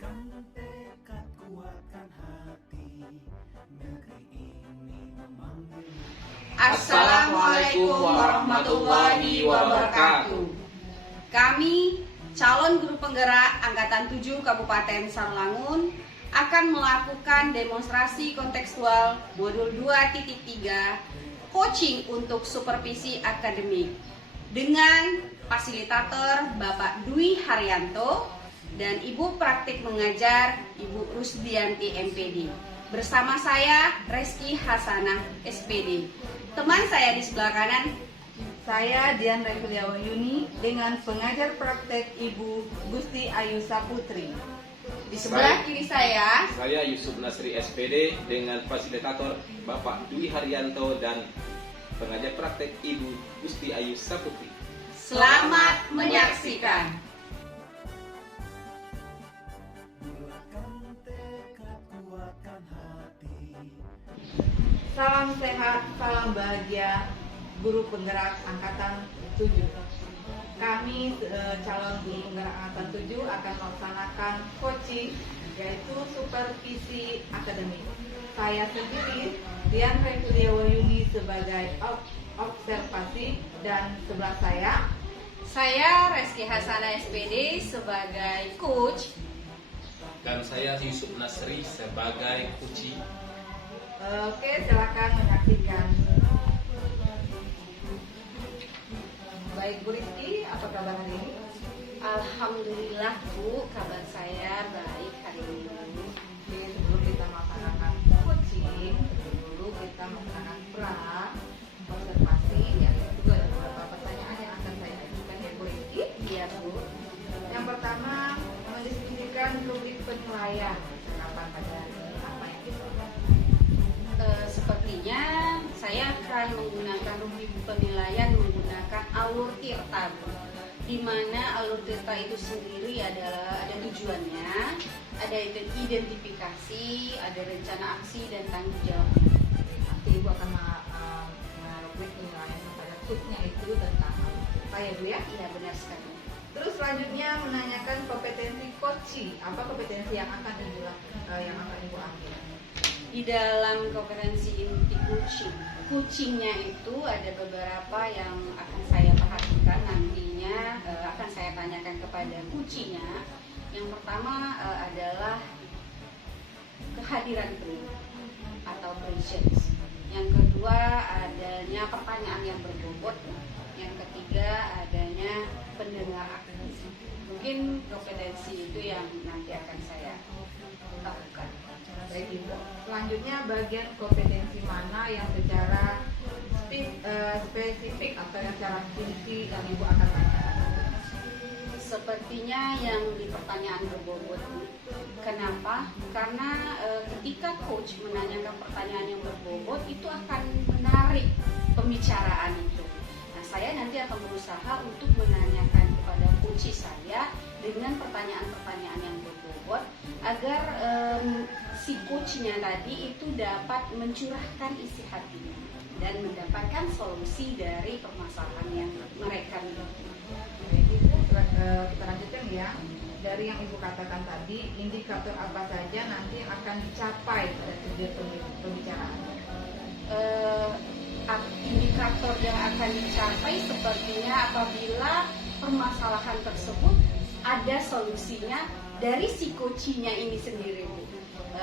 Kuatkan tekad, kuatkan hati, negeri ini memanggil. Assalamualaikum warahmatullahi wabarakatuh. Kami, calon guru penggerak Angkatan 7 Kabupaten Sarolangun, akan melakukan demonstrasi kontekstual modul 2.3 coaching untuk supervisi akademik dengan fasilitator Bapak Dwi Haryanto dan Ibu Praktik Mengajar Ibu Rusdianti MPD. Bersama saya Reski Hasanah SPD. Teman saya di sebelah kanan, saya Dian Yuni dengan pengajar praktek Ibu Gusti Ayu Saputri. Di sebelah kiri saya Yusuf Nasri SPD dengan fasilitator Bapak Dwi Haryanto dan pengajar praktek Ibu Gusti Ayu Saputri. Selamat menyaksikan. Bulatkan tekad, kuatkan hati. Salam sehat, salam bahagia, guru penggerak Angkatan 7. Kami calon guru penggerak Angkatan 7 akan melaksanakan coaching, yaitu supervisi akademik. Saya sendiri, Dian Yuni sebagai observasi, dan sebelah Saya Reski Hasanah SPD sebagai coach. Dan saya Yusuf Nasri sebagai kuci. Oke, silakan menyaksikan. Baik, Bu Rizky, apa kabar hari ini? Alhamdulillah Bu, kabar saya baik hari ini. Oke, sebelum kita melaksanakan coaching, dulu kita melaksanakan pra observasi, ya, itu ada beberapa pertanyaan yang akan saya ajukan, ya Bu Rizky. Iya Bu. Yang pertama, mendiskusikan rubrik penilaian. Kapan pada hari ini apa yang dilakukan? Sepertinya saya akan menggunakan rubrik penilaian menggunakan alur tirta Bu. Di mana alur tirta itu sendiri adalah ada tujuannya, ada identifikasi, ada rencana aksi dan tanggung jawab. Nanti Ibu akan merubrik penilaian pada khususnya itu tentang apa, ya Bu ya? Iya benar sekali. Terus selanjutnya menanyakan kompetensi coaching. Apa kompetensi yang akan Ibu ambil? Di dalam kompetensi inti coachingnya itu ada beberapa yang akan saya perhatikan nantinya, akan saya tanyakan kepada coachingnya. Yang pertama adalah kehadiran atau presence. Yang kedua adanya pertanyaan yang berbobot. Yang ketiga adanya pendengar aktif. Mungkin kompetensi itu yang nanti akan saya lakukan. Baik Ibu. Selanjutnya bagian kompetensi mana yang secara spesifik atau yang secara rinci yang Ibu akan tanyakan? Sepertinya yang di pertanyaan berbobot. Kenapa? Karena ketika coach menanyakan pertanyaan yang berbobot itu akan menarik pembicaraan itu. Nah, saya nanti akan berusaha untuk menanyakan kepada coach saya dengan pertanyaan-pertanyaan yang berbobot agar si coachnya tadi itu dapat mencurahkan isi hatinya dan mendapatkan solusi dari permasalahan yang mereka miliki. Baik Ibu, kita lanjutkan ya. Dari yang Ibu katakan tadi, indikator apa saja nanti yang akan dicapai pada tujuan pembicaraan? Indikator yang akan dicapai sepertinya apabila permasalahan tersebut ada solusinya dari si coachnya ini sendiri Bu.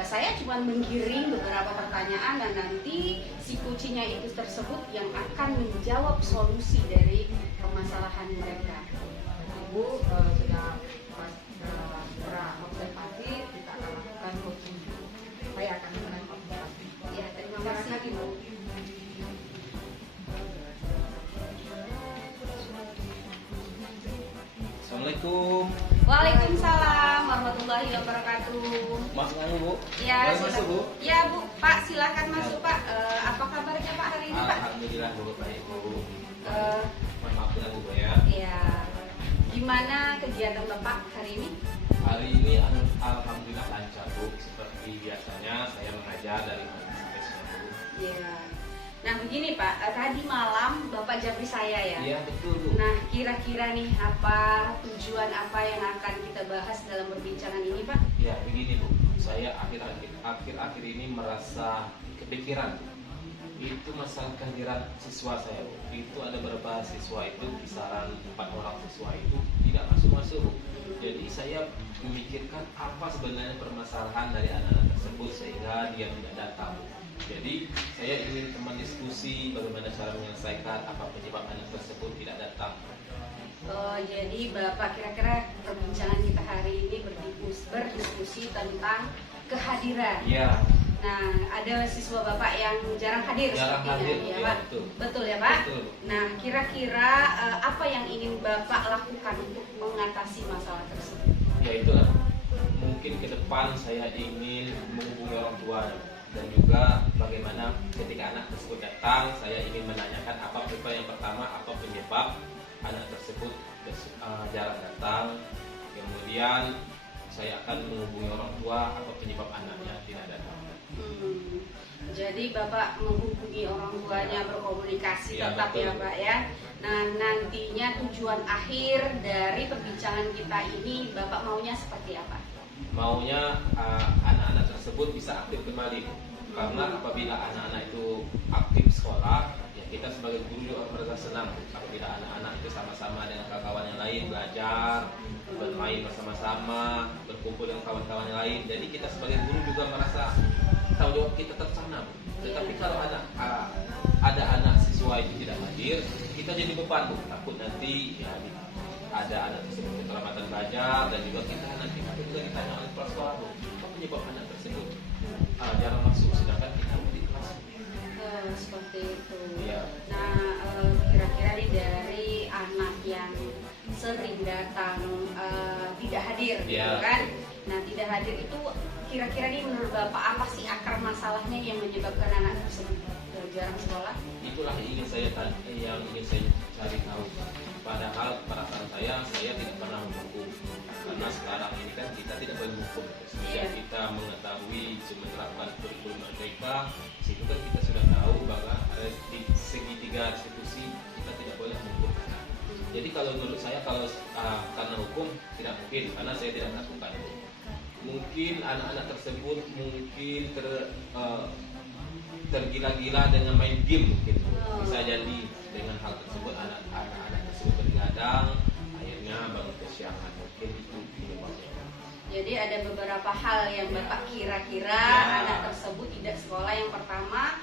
Saya cuma menggiring beberapa pertanyaan dan nanti si coachnya itu tersebut yang akan menjawab solusi dari permasalahan mereka. Ibu sudah pra observasi, kita akan lakukan coaching. Saya akan melakukan observasi. Ya, terima kasih lagi Bu. Assalamualaikum. Waalaikumsalam warahmatullahi wabarakatuh. Masuk aja Bu. Ya, Boleh masuk Bu. Ya Bu, Pak silakan masuk Pak. Apa kabarnya Pak hari ini Pak? Alhamdulillah Bu, baik Bu. Eh, Mohon maaf Bu ya. Ya, gimana kegiatan Bapak hari ini? Hari ini alhamdulillah lancar Bu. Seperti biasanya saya mengajar dari pagi sampai siang Bu. Ya. Nah begini Pak, tadi malam Bapak japri saya ya. Iya betul Bu. Nah kira-kira nih apa tujuan apa yang akan kita bahas dalam perbincangan ini Pak? Ya Ya begini Bu, saya akhir-akhir ini merasa kepikiran itu masalah kehadiran siswa saya Bu. Itu ada beberapa siswa itu, kisaran 4 orang siswa itu tidak masuk Bu. Jadi saya memikirkan apa sebenarnya permasalahan dari anak-anak tersebut sehingga dia tidak datang Bu. Jadi saya ingin teman diskusi bagaimana cara menyelesaikan apa penyebab anak tersebut tidak datang. Oh, jadi Bapak kira-kira perbincangan kita hari ini berdiskusi tentang kehadiran. Iya. Nah, ada siswa Bapak yang jarang hadir Jarang sepertinya, hadir, ya ya, Pak? betul. Betul ya Pak? Betul. Nah, kira-kira apa yang ingin Bapak lakukan untuk mengatasi masalah tersebut? Ya itulah, mungkin ke depan saya ingin menghubungi orang tua dan juga bagaimana ketika anak tersebut datang saya ingin menanyakan apa yang pertama, apa penyebab anak tersebut jarang datang. Kemudian saya akan menghubungi orang tua apa penyebab anaknya tidak datang. Jadi Bapak menghubungi orang tuanya, berkomunikasi Ya, tetap betul. ya Pak ya. Nah, nantinya tujuan akhir dari perbincangan kita ini Bapak maunya seperti apa? Maunya anak-anak tersebut bisa aktif kembali, karena apabila anak-anak itu aktif sekolah, ya kita sebagai guru juga merasa senang apabila anak-anak itu sama-sama dengan kawan-kawan yang lain belajar, bermain bersama-sama, berkumpul dengan kawan-kawan yang lain. Jadi kita sebagai guru juga merasa tanggung jawab kita tertanam. Tetapi kalau ada anak siswa itu tidak hadir, kita jadi beban Bu. Takut nanti ya ada anak tersebut keterlambatan belajar dan juga kita nanti juga ditanya oleh kepala sekolah Bu, apa penyebab anak tersebut jarang masuk sedangkan kita di kelas. Seperti itu. Iya. Nah, kira-kira nih dari anak yang sering datang tidak hadir, gitu Iya. kan? Nah, tidak hadir itu kira-kira nih menurut Bapak apa sih akar masalahnya yang menyebabkan anak tersebut jarang sekolah? Itulah yang ingin saya cari tahu. Padahal perasaan saya tidak pernah menghukum, karena sekarang ini kan kita tidak boleh menghukum. Semenjak Iya. kita mengetahui menerapkan kurikulum merdeka, situ kan kita sudah tahu bahwa di segitiga institusi kita tidak boleh menghukum anak. Jadi kalau menurut saya karena hukum tidak mungkin, karena saya tidak melakukan itu. Mungkin anak-anak tersebut mungkin tergila-gila dengan main game mungkin. Bisa jadi dengan hal tersebut anak-anak tersebut bergadang, akhirnya bangun kesiangan, mungkin itu penyebabnya. Jadi ada beberapa hal yang Bapak kira-kira Ya. anak tersebut tidak sekolah. Yang pertama,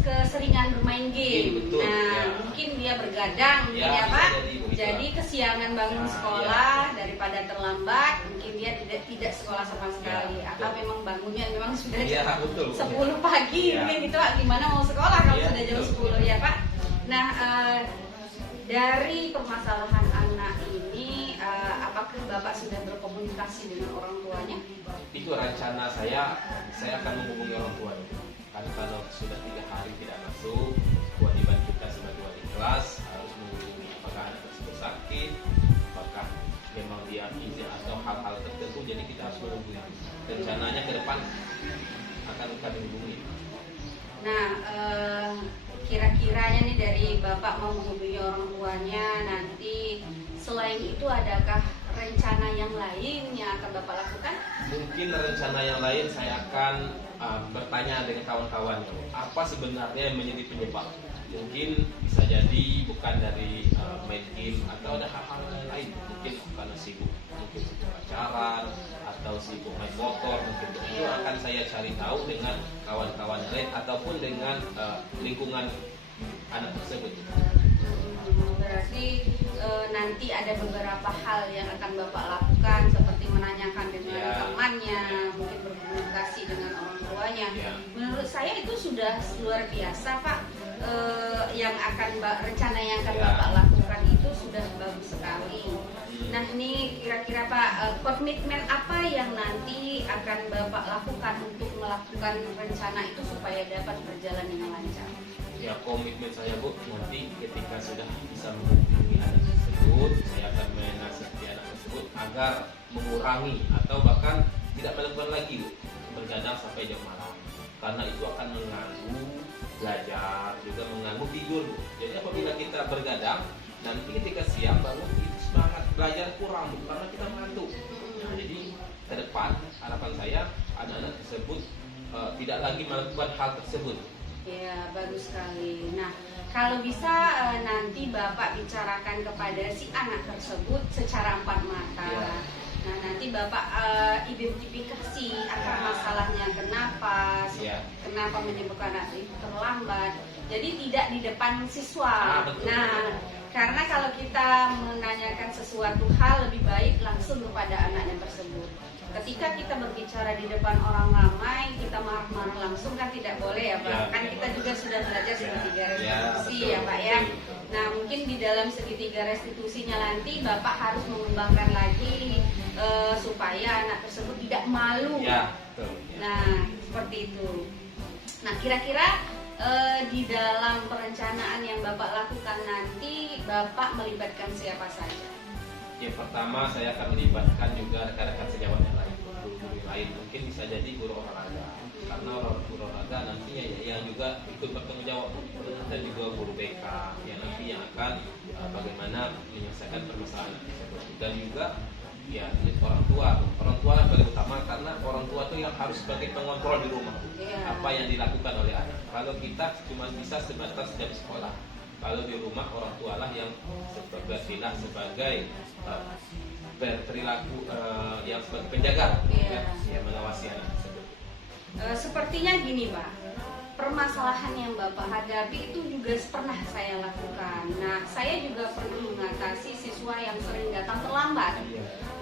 keseringan bermain game. Betul, Nah, ya. mungkin dia bergadang, mungkin Ya, ya bisa Pak. jadi begitu, Jadi Pak. kesiangan bangun Nah, sekolah daripada terlambat, mungkin dia tidak sekolah sama sekali. Ya, Atau betul. memang bangunnya memang sudah Iya, jam betul. 10 pagi, Ya. mungkin itu Pak, gimana mau sekolah kalau Ya, sudah jam betul. 10 ya Pak. Nah, dari permasalahan anak ini, apakah Bapak sudah berkomunikasi dengan orang tuanya? Itu rencana saya akan menghubungi orang tua itu. Karena kalau sudah 3 hari tidak masuk, kewajiban kita sebagai wali kelas harus menghubungi apakah anak tersebut sakit, apakah memang dia izin atau hal-hal tertentu. Jadi kita harus menghubungi. Rencananya ke depan akan kami hubungi. Nah, kira-kiranya nih dari Bapak mau menghubungi orang tuanya nanti, selain itu adakah rencana yang lain yang akan Bapak lakukan? Mungkin rencana yang lain saya akan bertanya dengan kawan-kawan, apa sebenarnya yang menjadi penyebab. Mungkin bisa jadi bukan dari main game atau ada hal-hal lain. Mungkin karena sibuk pacaran atau sibuk main motor. Mungkin itu akan saya cari tahu dengan kawan-kawan lain ataupun dengan lingkungan anak tersebut. Berarti nanti ada beberapa hal yang akan Bapak lakukan seperti menanyakan dengan Ya. temannya, mungkin berkomunikasi dengan orang tuanya. Ya. Menurut saya itu sudah luar biasa Pak. Yang akan rencana yang akan Ya. Bapak lakukan itu sudah bagus sekali. Nah, ini kira-kira Pak, komitmen apa yang nanti akan Bapak lakukan untuk melakukan rencana itu supaya dapat berjalan dengan lancar? Ya, komitmen saya Bu, nanti ketika sudah bisa menghubungi anak tersebut, saya akan menasihati anak tersebut agar mengurangi atau bahkan tidak melakukan lagi Bu, bergadang sampai jam malam, karena itu akan mengganggu belajar, juga mengganggu tidur Bu. Jadi apabila kita bergadang, nanti ketika siang bangun itu semangat belajar kurang Bu, karena kita mengantuk. Nah, jadi anak-anak tersebut tidak lagi melakukan hal tersebut. Ya, bagus sekali. Nah, kalau bisa nanti Bapak bicarakan kepada si anak tersebut secara empat mata. Ya. Nah, nanti Bapak identifikasi akar Ya. masalahnya kenapa, Ya. kenapa menyebabkan anak itu terlambat. Jadi tidak di depan siswa. Betul. Nah, karena kalau kita menanyakan sesuatu hal lebih baik langsung kepada anaknya tersebut. Ketika kita berbicara di depan orang ramai, kita marah-marah langsung kan tidak boleh ya Pak. Ya. Kan kita juga sudah belajar segitiga restitusi betul, ya Pak ya. betul. Nah mungkin di dalam segitiga restitusinya nanti Bapak harus mengembangkan lagi supaya anak tersebut tidak malu. Ya, betul. Ya. Nah seperti itu. Nah kira-kira di dalam perencanaan yang Bapak lakukan nanti Bapak melibatkan siapa saja? Yang pertama saya akan melibatkan juga rekan-rekan sejawat yang lain, guru-guru yang lain, mungkin bisa jadi guru olahraga, karena guru olahraga nantinya yang juga ikut bertanggung jawab, dan juga guru BK yang nanti yang akan bagaimana menyelesaikan permasalahan tersebut, dan juga ya orang tua yang paling utama, karena orang tua itu yang harus sebagai pengontrol di rumah apa yang dilakukan oleh anak. Kalau kita cuma bisa sebatas jam sekolah, kalau di rumah orang tua lah yang bertindak sebagai berperilaku yang sebagai penjaga, yang mengawasi anak tersebut. Sepertinya gini Pak, permasalahan yang Bapak hadapi itu juga pernah saya lakukan. Nah, saya juga pernah mengatasi siswa yang sering datang terlambat.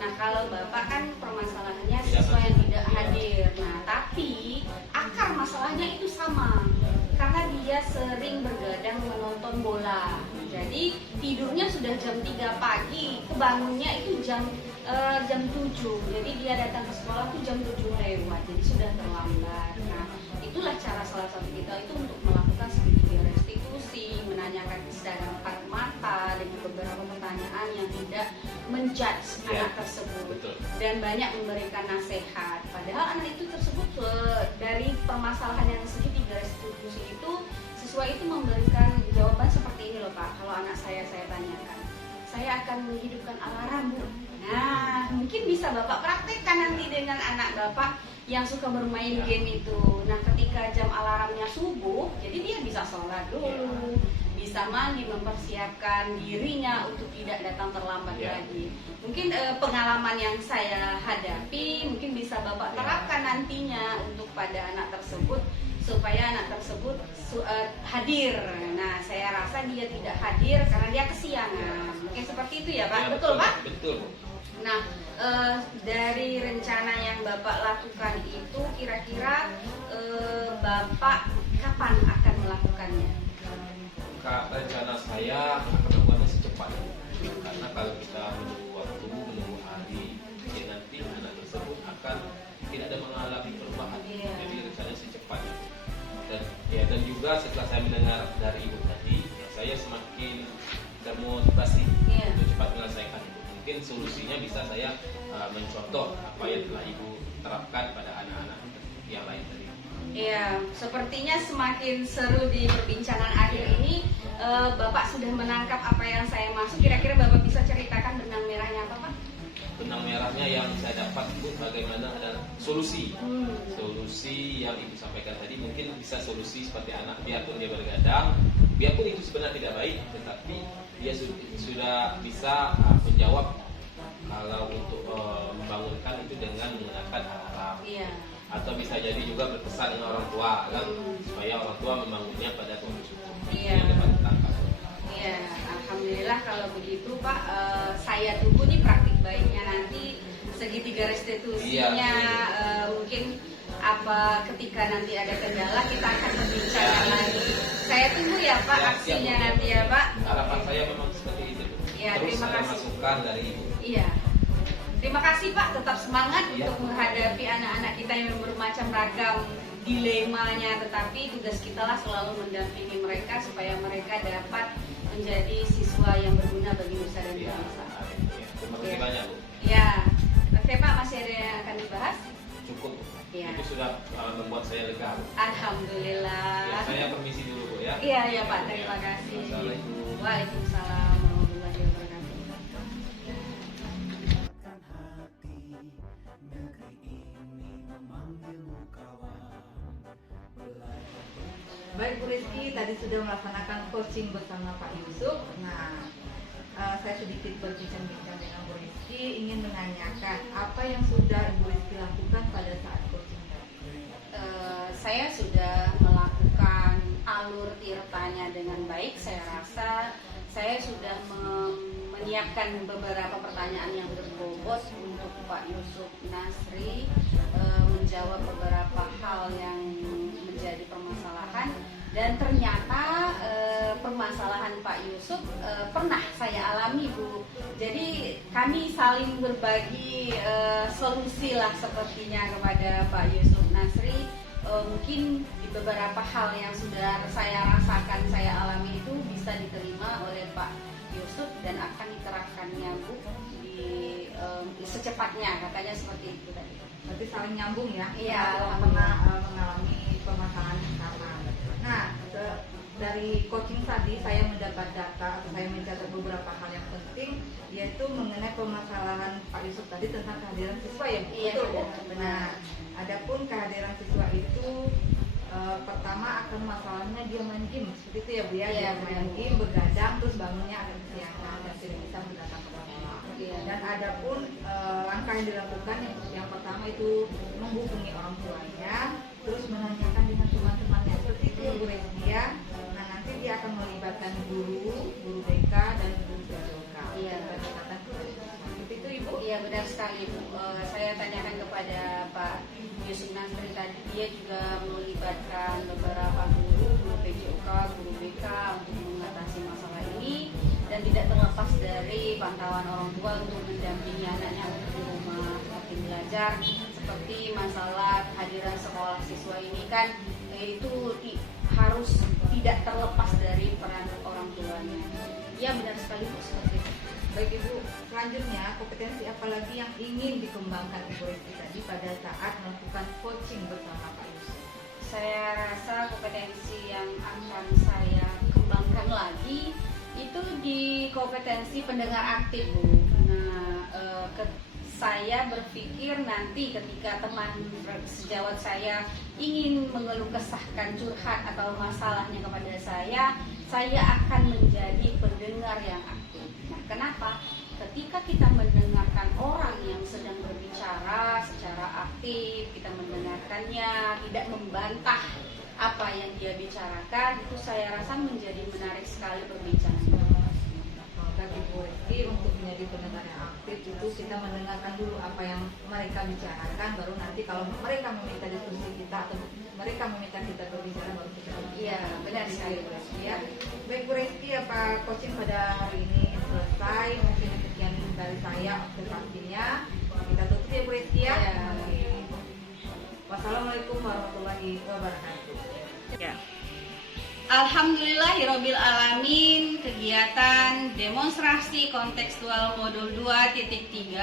Nah, kalau Bapak kan permasalahannya siswa yang tidak hadir. Nah, tapi akar masalahnya itu sama. Karena dia sering bergadang menonton bola. Jadi tidurnya sudah jam 3 pagi, kebangunnya itu jam 7. Jadi dia datang ke sekolah tuh jam 7 lewat. Jadi sudah terlambat. Nah, itulah cara salah satu kita itu untuk melakukan segitiga restitusi, menanyakan secara empat mata dengan beberapa pertanyaan yang tidak menjudge anak tersebut. Betul. Dan banyak memberikan nasihat. Padahal anak itu tersebut dari permasalahan yang segitiga restitusi itu, siswa itu memberikan jawaban seperti ini loh Pak. Kalau anak saya tanyakan, saya akan menghidupkan alarm Bu. Nah, mungkin bisa Bapak praktekkan nanti dengan anak Bapak yang suka bermain game itu. Nah, ketika jam alarmnya subuh, jadi dia bisa sholat dulu, bisa mandi, mempersiapkan dirinya untuk tidak datang terlambat lagi. Mungkin pengalaman yang saya hadapi mungkin bisa Bapak terapkan nantinya untuk pada anak tersebut supaya anak tersebut hadir. Nah, saya rasa dia tidak hadir karena dia kesiangan. Mungkin seperti itu ya Pak, betul Pak? Betul. Nah, dari rencana yang Bapak lakukan itu kira-kira Bapak kapan akan melakukannya? Rencana saya akan melakukannya secepatnya, karena kalau kita menunggu waktu, menunggu hari, ya nanti anak tersebut akan tidak ada mengalami perubahan. Jadi rencananya secepatnya. Dan juga setelah saya mendengar dari Ibu tadi, ya saya semakin termotivasi untuk cepat menyelesaikan itu. Mungkin solusinya bisa saya mencontoh apa yang telah Ibu terapkan pada anak-anak yang lain tadi. Ya, sepertinya semakin seru di perbincangan akhir ini. Bapak sudah menangkap apa yang saya maksud. Kira-kira Bapak bisa ceritakan benang merahnya apa Pak? Benang merahnya yang saya dapat itu bagaimana ada solusi. Solusi yang Ibu sampaikan tadi mungkin bisa solusi seperti anak, biarpun dia bergadang, biarpun itu sebenarnya tidak baik, tetapi dia sudah bisa menjawab kalau untuk membangunkan itu dengan menggunakan alarm. Atau bisa jadi juga berpesan dengan orang tua kan, supaya orang tua membangunnya pada waktu subuh. Yang dapat ditangkap. Iya, alhamdulillah kalau begitu Pak. Saya tunggu nih praktik baiknya nanti segitiga restitusinya. Mungkin apa ketika nanti ada kendala kita akan berbincang lagi. Saya tunggu ya Pak aksinya nanti ya Pak. Harapan saya memang seperti itu. Terus terima ada kasih. masukan dari Ibu. Iya. Terima kasih Pak, tetap semangat untuk menghadapi anak-anak kita yang bermacam ragam dilemanya, tetapi tugas kita lah selalu mendampingi mereka supaya mereka dapat menjadi siswa yang berguna bagi nusa dan bangsa. Terima kasih banyak Bu. Ya, oke Pak, masih ada yang akan dibahas? Cukup. Ya. Itu sudah membuat saya lega. Alhamdulillah. Ya, saya permisi dulu Bu ya. Iya Pak, terima kasih. Assalamualaikum. Waalaikumsalam warahmatullahi wabarakatuh. Negeri ini memanggil Baik Bu Rizky, tadi sudah melaksanakan coaching bersama Pak Yusuf. Nah, saya sedikit berbincang-bincang dengan Bu Rizky, ingin menanyakan apa yang sudah Bu Rizky lakukan pada saat coaching tadi. Saya sudah melakukan alur tirtanya dengan baik. Saya rasa saya sudah menyiapkan beberapa pertanyaan yang berbobot untuk Pak Yusuf Nasri, menjawab beberapa hal yang menjadi permasalahan, dan ternyata permasalahan Pak Yusuf pernah saya alami, Bu. Jadi kami saling berbagi solusi lah sepertinya kepada Pak Yusuf Nasri. Mungkin di beberapa hal yang sudah saya rasakan, saya alami itu bisa diterima oleh Pak Yusuf dan akan diterapkannya, Bu, di secepatnya, katanya seperti itu tadi. Berarti saling nyambung ya? Iya, pernah mengalami permasalahan yang sama. Nah, dari coaching tadi saya mendapat data atau saya mencatat beberapa hal yang penting, yaitu mengenai permasalahan Pak Yusuf tadi tentang kehadiran siswa ya, Bu? Iya, Betul, Bu? benar. Nah, adapun kehadiran siswa itu pertama akan masalahnya dia main game seperti itu ya, Bu ya? Iya, Dia main benar. game, begadang, terus bangunnya agak kesiangan dan tidak bisa mendatang ke sekolah. Iya. Dan adapun langkah yang dilakukan yang pertama itu menghubungi orang tuanya, terus menanyakan dengan teman-temannya seperti itu, Bu Rizky ya. Nah, nanti dia akan melibatkan guru BK dan guru PJOK. Iya. Seperti itu, Ibu. Iya, benar sekali, Bu. Saya tanyakan kepada Pak Yusuf Nasri tadi, dia juga melibatkan beberapa guru PJOK, guru BK untuk mengatasi masalah ini, dan tidak terlepas dari pantauan orang tua untuk mendampingi anaknya untuk di rumah seperti belajar. Seperti masalah kehadiran sekolah siswa ini kan itu harus tidak terlepas dari peran orang tuanya. Ya, benar sekali, Bu, seperti itu. Baik Ibu, selanjutnya kompetensi apa lagi yang ingin dikembangkan Ibu Rizky tadi pada saat melakukan coaching bersama Pak Yusuf? Saya rasa kompetensi yang akan saya kembangkan lagi itu di kompetensi pendengar aktif, Bu. Nah, saya berpikir nanti ketika teman sejawat saya ingin mengeluh kesahkan, curhat atau masalahnya kepada saya akan menjadi pendengar yang aktif. Nah, kenapa? Ketika kita mendengarkan orang yang sedang berbicara secara aktif, kita mendengarkannya, tidak membantah apa yang dia bicarakan, itu saya rasa menjadi menarik sekali berbicara. Bagi Bu Rizky untuk menjadi pendengar yang aktif itu kita mendengarkan dulu apa yang mereka bicarakan, baru nanti kalau mereka meminta diskusi kita atau mereka meminta kita berbicara baru kita berbicara. Iya, benar sekali, Bu Rizky. Ya. Baik Bu Rizky, apa coaching pada hari ini selesai? Mungkin sekian dari saya observasinya. Kita tutup ya Bu Rizky ya. Iya. Oke. Wassalamualaikum warahmatullahi wabarakatuh. Ya. Alhamdulillahirabbil alamin, kegiatan demonstrasi kontekstual modul 2.3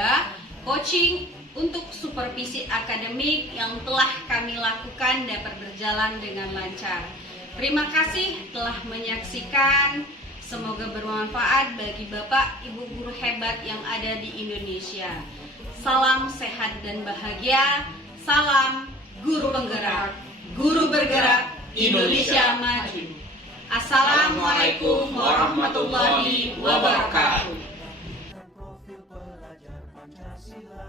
coaching untuk supervisi akademik yang telah kami lakukan dapat berjalan dengan lancar. Terima kasih telah menyaksikan. Semoga bermanfaat bagi Bapak Ibu guru hebat yang ada di Indonesia. Salam sehat dan bahagia. Salam guru penggerak. Guru bergerak, Indonesia maju. Assalamualaikum warahmatullahi wabarakatuh. Profil pelajar Pancasila.